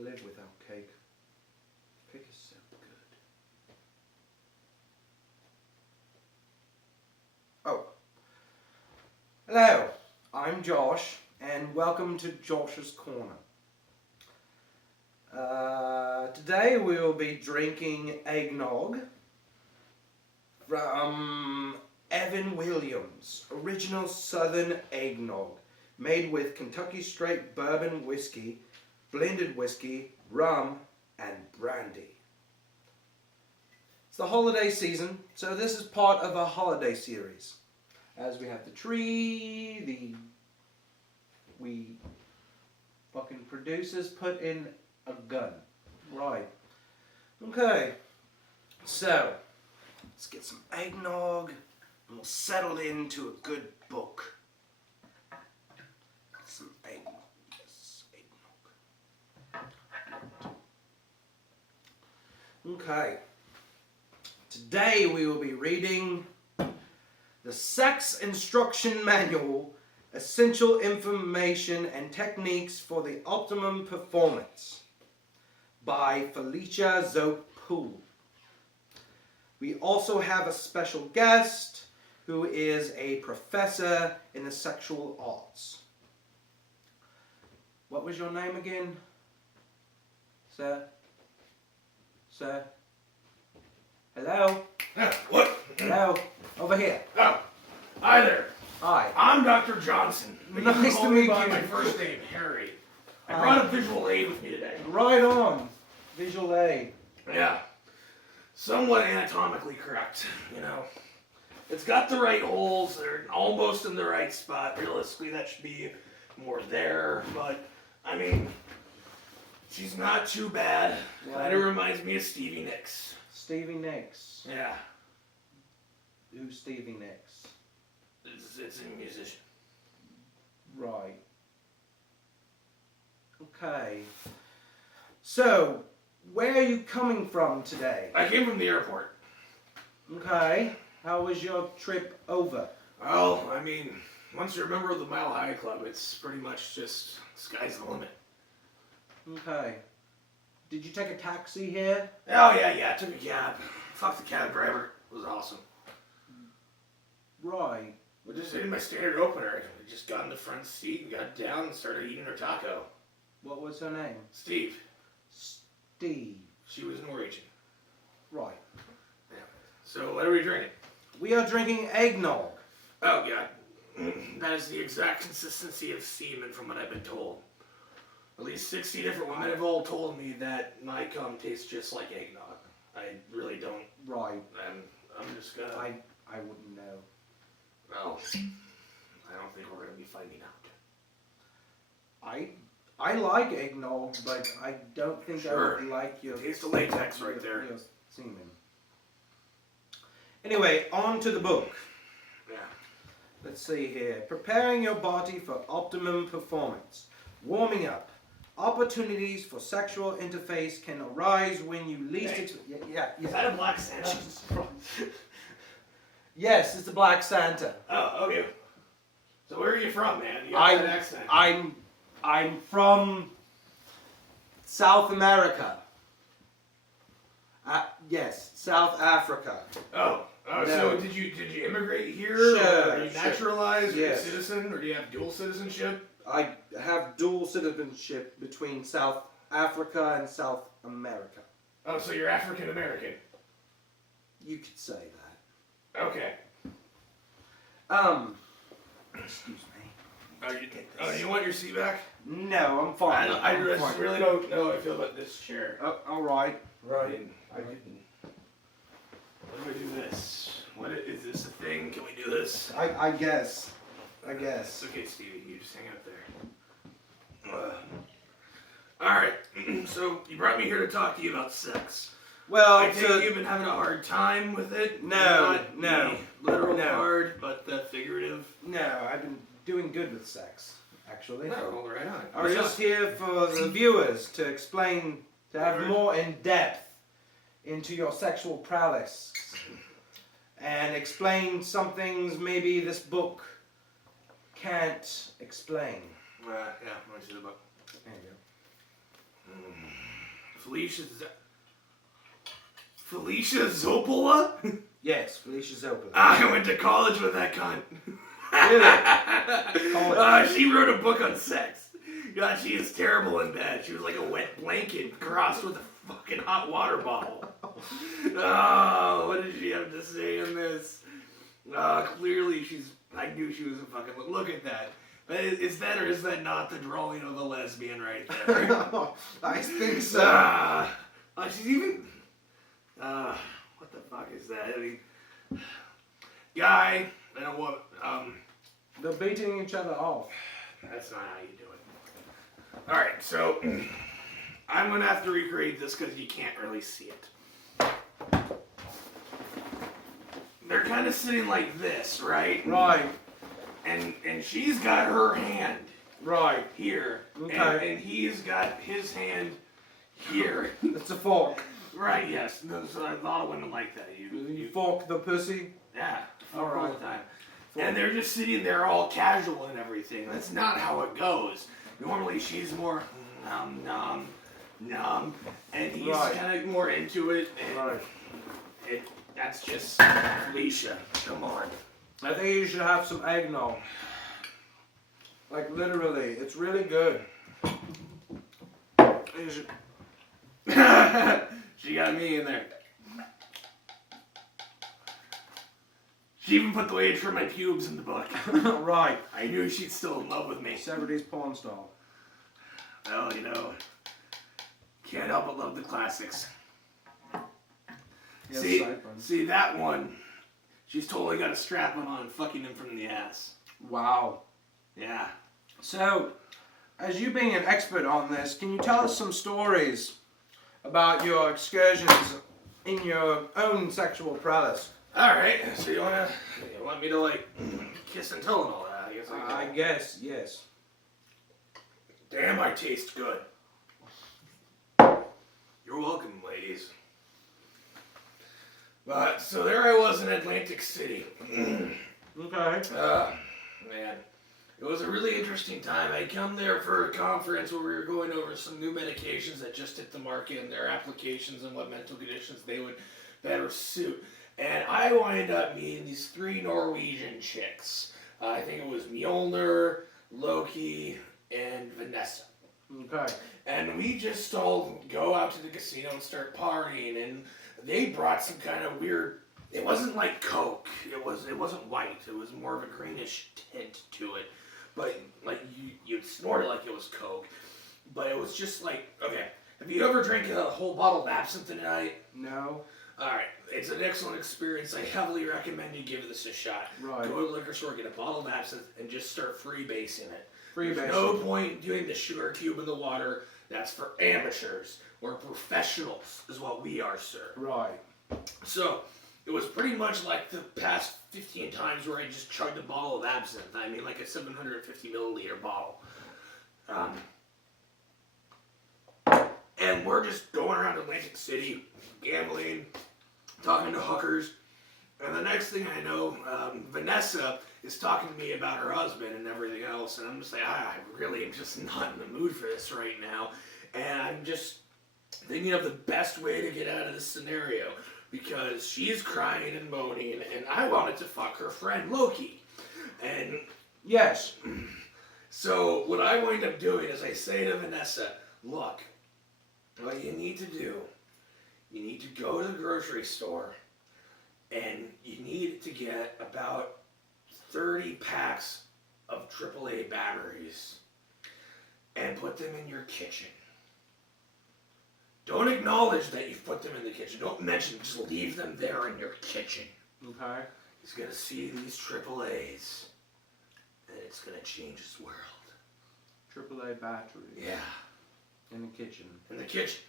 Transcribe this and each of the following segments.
live without cake. Cake is so good. Oh. Hello, I'm Josh, and welcome to Josh's Corner. Today we will be drinking eggnog from Evan Williams, original Southern eggnog, made with Kentucky Straight bourbon whiskey, blended whiskey, rum, and brandy. It's the holiday season, so this is part of a holiday series. As we have the tree, we fucking producers put in a gun. Right. Okay. So, let's get some eggnog, and we'll settle into a good book. Some eggnog. Yes, eggnog. Okay. Today we will be reading The Sex Instruction Manual, Essential Information and Techniques for the Optimum Performance by Felicia Zopoul. We also have a special guest who is a professor in the sexual arts. What was your name again? Sir? Sir? Hello? What? Hello? Over here. Oh, hi there. Hi. I'm Dr. Johnson. But you can Nice call to me meet by you. my first name, Harry. I brought a visual aid with me today. Right on. Visual aid. Yeah. Somewhat anatomically correct, you know. It's got the right holes. They're almost in the right spot. Realistically, that should be more there. But, I mean, she's not too bad. Yeah. Kind of reminds me of Stevie Nicks. Stevie Nicks. Yeah. Who's Stevie Nicks? It's a musician. Right. Okay. So, where are you coming from today? I came from the airport. Okay. How was your trip over? Well, I mean, once you're a member of the Mile High Club, it's pretty much just sky's the limit. Okay. Did you take a taxi here? Oh, yeah, I took a cab. Fuck the cab driver. It was awesome. Right. We just did my standard opener. We just got in the front seat and got down and started eating her taco. What was her name? Steve. Steve. She was Norwegian. Right. Yeah. So, what are we drinking? We are drinking eggnog. Oh, God. That is the exact consistency of semen from what I've been told. At least 60 different women have all told me that my cum tastes just like eggnog. I really don't. Right. I'm just gonna. I wouldn't know. Well, I don't think we're gonna be finding out. I like eggnog, but I don't think Sure. I would like your Taste the latex right there. Your semen. Anyway, on to the book. Yeah. Let's see here. Preparing your body for optimum performance. Warming up. Opportunities for sexual interface can arise when you least Hey. yeah. Is that a black Santa? Yes, it's the Black Santa. Oh, okay. So where are you from, man? You got that accent. I'm from South America. Yes, South Africa. Oh, No. So did you immigrate here? Sure, Or are you sure. naturalized? Are you a Yes. citizen? Or do you have dual citizenship? I have dual citizenship between South Africa and South America. Oh, so you're African American. You could say that. Okay. Excuse me. Oh, you want your seat back? No, I'm fine. I I'm just fine. really don't know how I feel about this chair. Oh, all right. What do I do this? What is this a thing? Can we do this? I guess. It's okay, Stevie. You just hang out there. Alright, so you brought me here to talk to you about sex. Well, I think you've been having a hard time with it. No, Not no, the literal no. hard, but the figurative. No, I've been doing good with sex, actually. No, well, right on. I was just here for the viewers to explain, to have more in depth into your sexual prowess and explain some things maybe this book can't explain. Yeah, let me see the book. There you Felicia Zoppola? Yes, Felicia Zoppola. I went to college with that cunt. College. She wrote a book on sex. God, she is terrible in bed. She was like a wet blanket crossed with a fucking hot water bottle. Oh, what did she have to say in this? Clearly I knew she was a fucking, look at that. Is that or is that not the drawing of a lesbian right there? I think so. She's even, what the fuck is that? I mean, guy, I don't want, They're beating each other off. that's not how you do it. Alright, so, I'm gonna have to recreate this because you can't really see it. They're kind of sitting like this, right? Right. And she's got her hand Right. here, Okay. and he's got his hand here. It's a fork. Right? Yes. No, so a lot of women like that. You fork the pussy. Yeah. All All right. the time. And they're just sitting there all casual and everything. That's not how it goes. Normally she's more nom, and he's Right. kind of more into it. And Right. that's just Felicia. Come on. I think you should have some eggnog. Like literally, it's really good. You should- She got me in there. She even put the way to trim my pubes in the book. Right. I knew she'd still in love with me. 70s porn star. Well, can't help but love the classics. Yes, See, siphon. see that one? She's totally got a strap on, fucking him from the ass. Wow. Yeah. So, as you being an expert on this, can you tell us some stories about your excursions in your own sexual prowess? All right. So you want me to like kiss and tell and all that? I guess. I guess, yes. Damn, I taste good. You're welcome, ladies. But so there I was in Atlantic City. Okay. Man, it was a really interesting time. I come there for a conference where we were going over some new medications that just hit the market and their applications and what mental conditions they would better suit. And I wind up meeting these 3 Norwegian chicks. I think it was Mjolnir, Loki, and Vanessa. Okay. And we just all go out to the casino and start partying, and they brought some kind of weird, it wasn't like Coke, it wasn't white, it was more of a greenish tint to it, but like you'd snort it like it was Coke, but it was just like, okay, have you ever drank a whole bottle of absinthe tonight? No. Alright, it's an excellent experience, I heavily recommend you give this a shot. Right. Go to the liquor store, get a bottle of absinthe, and just start freebasing it. Freebasing. There's no point doing the sugar cube in the water. That's for amateurs or professionals, is what we are, sir. Right. So it was pretty much like the past 15 times where I just chugged a bottle of absinthe. I mean, like a 750 milliliter bottle. And we're just going around Atlantic City, gambling, talking to hookers. And the next thing I know, Vanessa is talking to me about her husband and everything else. And I'm just like, I really am just not in the mood for this right now. And I'm just thinking of the best way to get out of this scenario. Because she's crying and moaning, and I wanted to fuck her friend Loki. And Yes. so what I wind up doing is I say to Vanessa, look, what you need to do, you need to go to the grocery store, and you need to get about 30 packs of AAA batteries and put them in your kitchen. Don't acknowledge that you've put them in the kitchen. Don't mention, just leave them there in your kitchen. Okay. He's gonna see these AAAs, and it's gonna change his world. AAA battery. Yeah, In the kitchen. in the kitchen.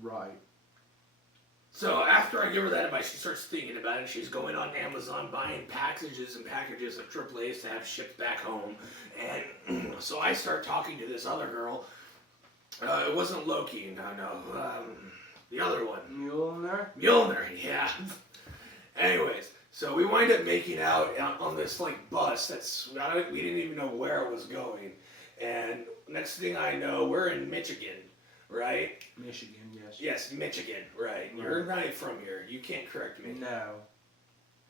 Right. So after I give her that advice, she starts thinking about it. She's going on Amazon, buying packages and packages of AAAs to have shipped back home. And so I start talking to this other girl. It wasn't Loki, no. The other one. Mjolnir? Mjolnir, yeah. Anyways, so we wind up making out on this like bus we didn't even know where it was going. And next thing I know, we're in Michigan, right? Michigan, yes. Yes, Michigan, right. You're not from here. You can't correct me. No.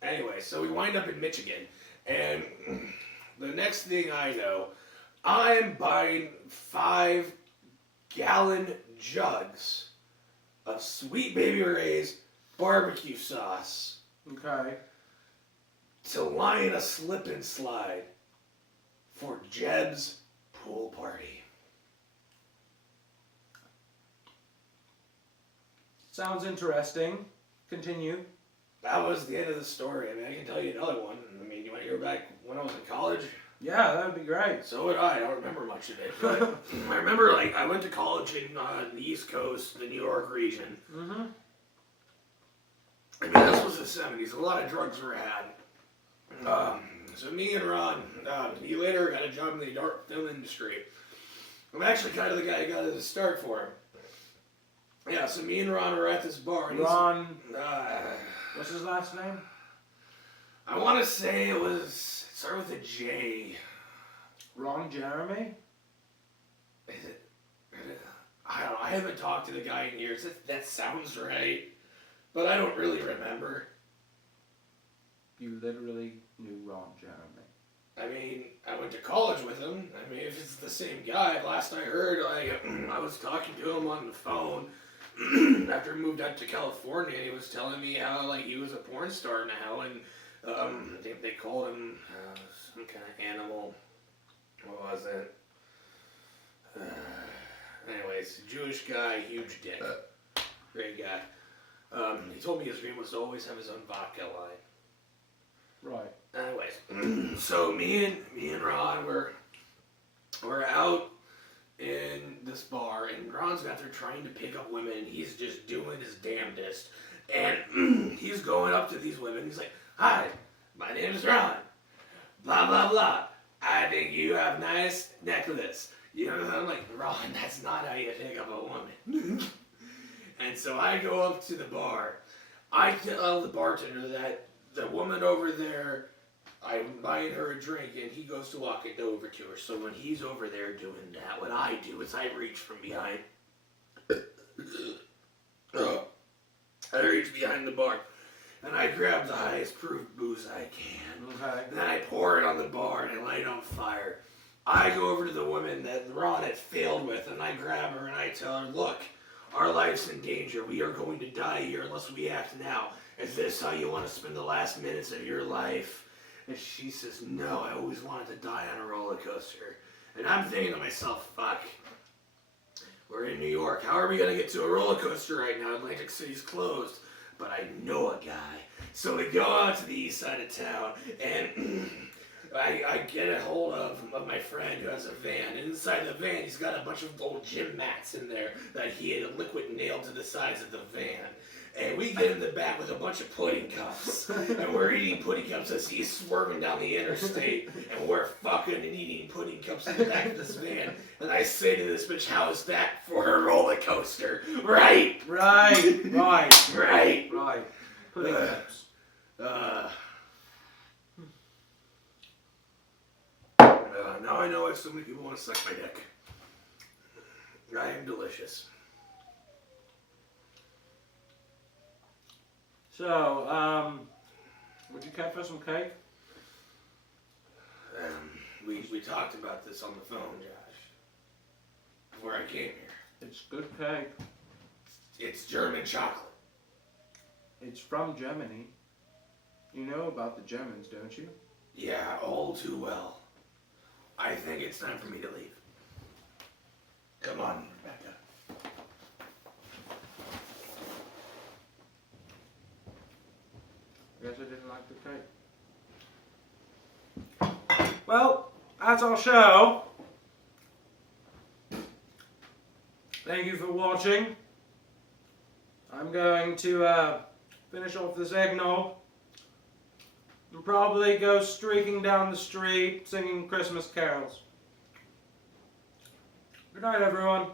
Anyway, so we wind up in Michigan, and the next thing I know, I'm buying 5-gallon jugs of Sweet Baby Ray's barbecue sauce Okay. to line a slip and slide for Jeb's pool party. Sounds interesting. Continue. That was the end of the story. I mean, I can tell you another one. I mean, you want to hear back when I was in college? Yeah, that would be great. So would I. I don't remember much of it. But I remember, like, I went to college in the East Coast, the New York region. Mm-hmm. I mean, this was the 70s. A lot of drugs were had. So me and Ron, he later got a job in the adult film industry. I'm actually kind of the guy who got it to start for him. Yeah, so me and Ron were at this bar. And Ron, what's his last name? I want to say it started with a J. Ron Jeremy? Is it? I don't know. I haven't talked to the guy in years. That sounds right. But I don't really remember. You literally knew Ron Jeremy. I mean, I went to college with him. I mean, if it's the same guy, last I heard, I was talking to him on the phone after he moved out to California. He was telling me how, like, he was a porn star now, and they called him some kind of animal. What was it? Anyways, Jewish guy, huge dick. Great guy. He told me his dream was to always have his own vodka line. Right. Anyways, so me and Ron were out in this bar, and Ron's out there trying to pick up women, and he's just doing his damnedest. And he's going up to these women. He's like, "Hi, my name is Ron. Blah blah blah. I think you have nice necklace." You know, I'm like, "Ron, that's not how you pick up a woman." And so I go up to the bar. I tell the bartender that the woman over there, I'm buying her a drink, and he goes to walk it over to her. So when he's over there doing that, what I do is I reach from behind. I reach behind the bar, and I grab the highest proof booze I can. Okay. And then I pour it on the bar, and I light it on fire. I go over to the woman that Ron had failed with, and I grab her, and I tell her, "Look, our life's in danger. We are going to die here unless we act now. Is this how you want to spend the last minutes of your life?" And she says, "No, I always wanted to die on a roller coaster." And I'm thinking to myself, fuck, we're in New York. How are we going to get to a roller coaster right now? Atlantic City's closed. But I know a guy. So we go out to the east side of town, and I get a hold of my friend who has a van. And inside the van, he's got a bunch of old gym mats in there that he had liquid nailed to the sides of the van. And we get in the back with a bunch of pudding cups. And we're eating pudding cups as he's swerving down the interstate. And we're fucking and eating pudding cups in the back of this van. And I say to this bitch, "How is that for a roller coaster?" Right? Right. Right. Right. Pudding cups. Now I know why so many people want to suck my dick. I am delicious. So, would you care for some cake? We talked about this on the phone, Josh, before I came here. It's good cake. It's German chocolate. It's from Germany. You know about the Germans, don't you? Yeah, all too well. I think it's time for me to leave. Come on, Rebecca. Guess I didn't like the cake. Well, that's our show. Thank you for watching. I'm going to finish off this eggnog and probably go streaking down the street singing Christmas carols. Good night, everyone.